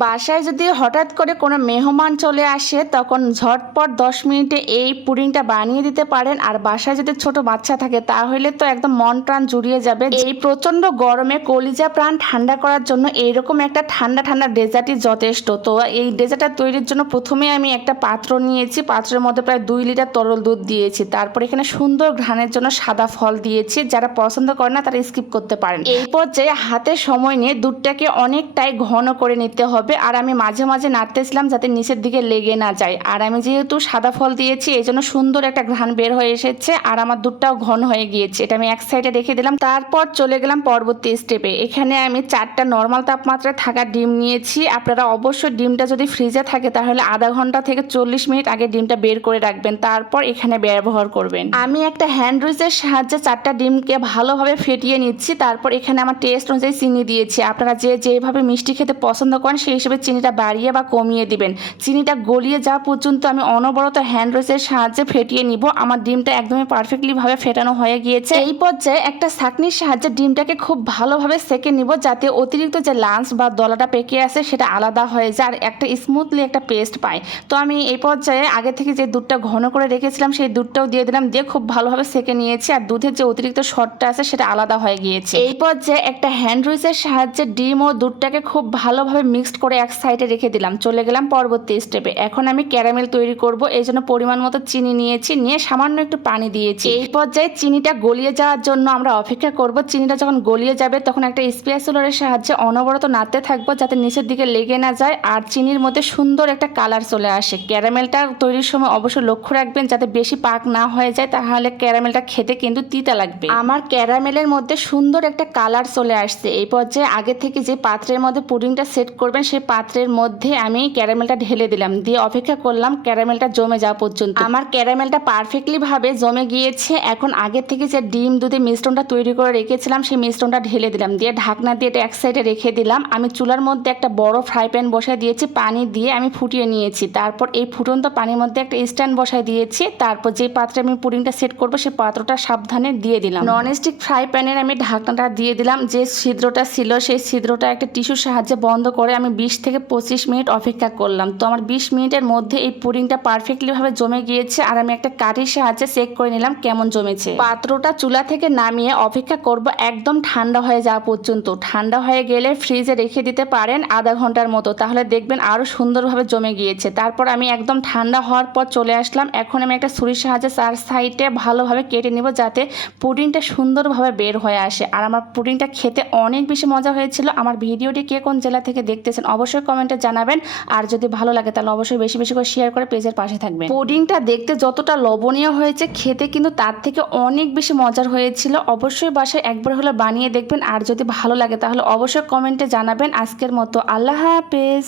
বাসায় যদি হঠাৎ করে কোনো মেহমান চলে আসে তখন ঝটপট 10 মিনিটে এই পুডিংটা বানিয়ে দিতে পারেন। আর বাসায় যদি ছোট বাচ্চা থাকে তাহলে তো একদম মন প্রাণ জুড়িয়ে যাবে। এই প্রচন্ড গরমে কলিজা প্রাণ ঠান্ডা করার জন্য এইরকম একটা ঠান্ডা ঠান্ডা ডেজার্টই যথেষ্ট। তো এই ডেজার্টটা তৈরির জন্য প্রথমে আমি একটা পাত্র নিয়েছি, পাত্রের মধ্যে প্রায় 2 লিটার তরল দুধ দিয়েছি। তারপর এখানে সুন্দর ঘ্রাণের জন্য সাদা ফল দিয়েছি, যারা পছন্দ করে না তারা স্কিপ করতে পারেন। এই পর্যায়ে হাতে সময় নিয়ে দুধটাকে অনেকটাই ঘন করে নিতে হবে। আর আমি মাঝে মাঝে নাড়তেছিলাম যাতে নিচের দিকে লেগে না যায়। আর আমি যেহেতু সাদা ফল দিয়েছি এই জন্য সুন্দর একটা ঘ্রাণ বের হয়ে এসেছে আর আমার দুধটাও ঘন হয়ে গিয়েছে। এটা আমি এক সাইডে রেখে দিলাম। তারপর চলে গেলাম পরবর্তী স্টেপে। এখানে আমি 4টা নর্মাল তাপমাত্রায় থাকা ডিম নিয়েছি। আপনারা অবশ্যই ডিমটা যদি ফ্রিজে থাকে তাহলে আধা ঘন্টা থেকে 40 মিনিট আগে ডিমটা বের করে রাখবেন, তারপর এখানে ব্যবহার করবেন। আমি একটা হ্যান্ড উইচের সাহায্যে 4টা ডিমকে ভালোভাবে ফেটিয়ে নিচ্ছি। তারপর এখানে আমার টেস্ট অনুযায়ী চিনি দিয়েছি। আপনারা যেভাবে মিষ্টি খেতে পছন্দ করেন সেই হিসেবে চিনিটা বাড়িয়ে বা কমিয়ে দিবেন। চিনিটা গলিয়ে যাওয়া পর্যন্ত আমি অনবরত হ্যান্ড উইচের সাহায্যে ফেটিয়ে নিব। আমার ডিমটা একদমই পারফেক্টলি ভাবে ফেটানো হয়ে গিয়েছে। এই পর্যায়ে একটা ছাঁকনির সাহায্যে ডিমটাকে খুব ভালোভাবে সেকে নিব যাতে অতিরিক্ত যে লাঞ্চ বা দলাটা পেকে আছে সেটা আলাদা হয়ে যায় আর একটা স্মুথলি একটা পেস্ট পায়। তো আমি এই পর্যায়ে আগে থেকে যে দুধটা ঘন করে রেখেছিলাম সেই দুধটাও দিয়ে দিলাম, দিয়ে খুব ভালোভাবে সেকে নিয়েছি আর দুধের যে অতিরিক্ত শর্টটা আছে সেটা আলাদা হয়ে গিয়েছে। এই পর্যায়ে একটা হ্যান্ড উইচের সাহায্যে ডিম ও দুধটাকে খুব ভালোভাবে মিক্সড করে এক সাইডে রেখে দিলাম। চলে গেলাম পরবর্তী স্টেপে। এখন আমি ক্যারামেল তৈরি করব, এই জন্য পরিমাণ মতো চিনি নিয়েছি, নিয়ে সামান্য একটু পানি দিয়েছি। এই পর্যায়ে চিনিটা গলিয়ে যাওয়ার জন্য আমরা অপেক্ষা করব। চিনিটা যখন গলিয়ে যাবে তখন একটা স্প্যাচুলারের সাহায্যে অনবরত নাড়তে থাকবো যাতে নিচের দিকে লেগে না যায় আর চিনির মধ্যে সুন্দর একটা কালার চলে আসে। ক্যারামেলটা তৈরির সময় অবশ্যই লক্ষ্য রাখবেন যাতে বেশি পাক না হয়ে যায়, তাহলে ক্যারামেলটা খেতে কিন্তু তিতা লাগবে। আমার ক্যারামেলের মধ্যে সুন্দর একটা কালার চলে আসছে। এই পর্যায়ে আগে থেকে যে পাত্রের মধ্যে পুডিংটা সেট করবেন সেই পাত্রের মধ্যে আমি ক্যারামেলটা ঢেলে দিলাম, দিয়ে অপেক্ষা করলাম ক্যারামেলটা জমে যাওয়া পর্যন্ত। আমার ক্যারামেলটা পারফেক্টলি ভাবে জমে গিয়েছে। এখন আগে থেকে যে ডিম দুধে মিশ্রণটা তৈরি করে রেখেছিলাম সেই মিশ্রণটা ঢেলে দিলাম, দিয়ে ঢাকনা দিয়ে এটা এক সাইডে রেখে দিলাম। আমি চুলার মধ্যে একটা বড় ফ্রাই প্যান বসায় দিয়েছি, পানি দিয়ে আমি ফুটিয়ে নিয়েছি। তারপর এই ফুটন্ত পানির মধ্যে একটা স্ট্যান্ড বসায় দিয়েছি। তারপর যে পাত্রে আমি পুডিংটা সেট করবো সেই পাত্রটা সাবধানে দিয়ে দিলাম। ননস্টিক ফ্রাই প্যানের আমি ঢাকনাটা দিয়ে দিলাম। যে ছিদ্রটা ছিল সেই ছিদ্রটা একটা টিস্যুর সাহায্যে বন্ধ করে আমি 20 থেকে 25 মিনিট অপেক্ষা করলাম। তো আমার 20 মিনিটের মধ্যে এই পুডিংটা পারফেক্টলি ভাবে জমে গিয়েছে আর আমি একটা কাঠির সাহায্যে চেক করে নিলাম কেমন জমেছে। পাত্রটা চুলা থেকে নামিয়ে অপেক্ষা করব একদম ঠান্ডা হয়ে যাওয়া পর্যন্ত। ঠান্ডা হয়ে গেলে ফ্রিজে রেখে দিতে পারেন আধা ঘন্টার মতো, তাহলে দেখবেন আরো সুন্দরভাবে জমে গিয়েছে। তারপর আমি একদম ঠান্ডা হওয়ার পর চলে আসলাম। এখন আমি একটা ছুরির সাহায্যে 4 সাইডে ভালোভাবে কেটে নিব যাতে পুডিংটা সুন্দরভাবে বের হয়ে আসে। আর আমার পুডিংটা খেতে অনেক বেশি মজা হয়েছিল। আমার ভিডিওটি কে কোন জেলা থেকে দেখতেছেন অবশ্যই কমেন্টে জানাবেন। আর যদি ভালো লাগে তাহলে অবশ্যই বেশি বেশি করে শেয়ার করে পেজের পাশে থাকবেন। পুডিংটা দেখতে যতটা লবণীয় হয়েছে খেতে কিন্তু তার থেকে অনেক বেশি মজার হয়েছিল। অবশ্যই বাসায় একবার হলে বানিয়ে দেখবেন। আর যদি ভালো লাগে তাহলে অবশ্যই কমেন্টে জানাবেন। আজকের মতো আল্লাহ হাফেজ।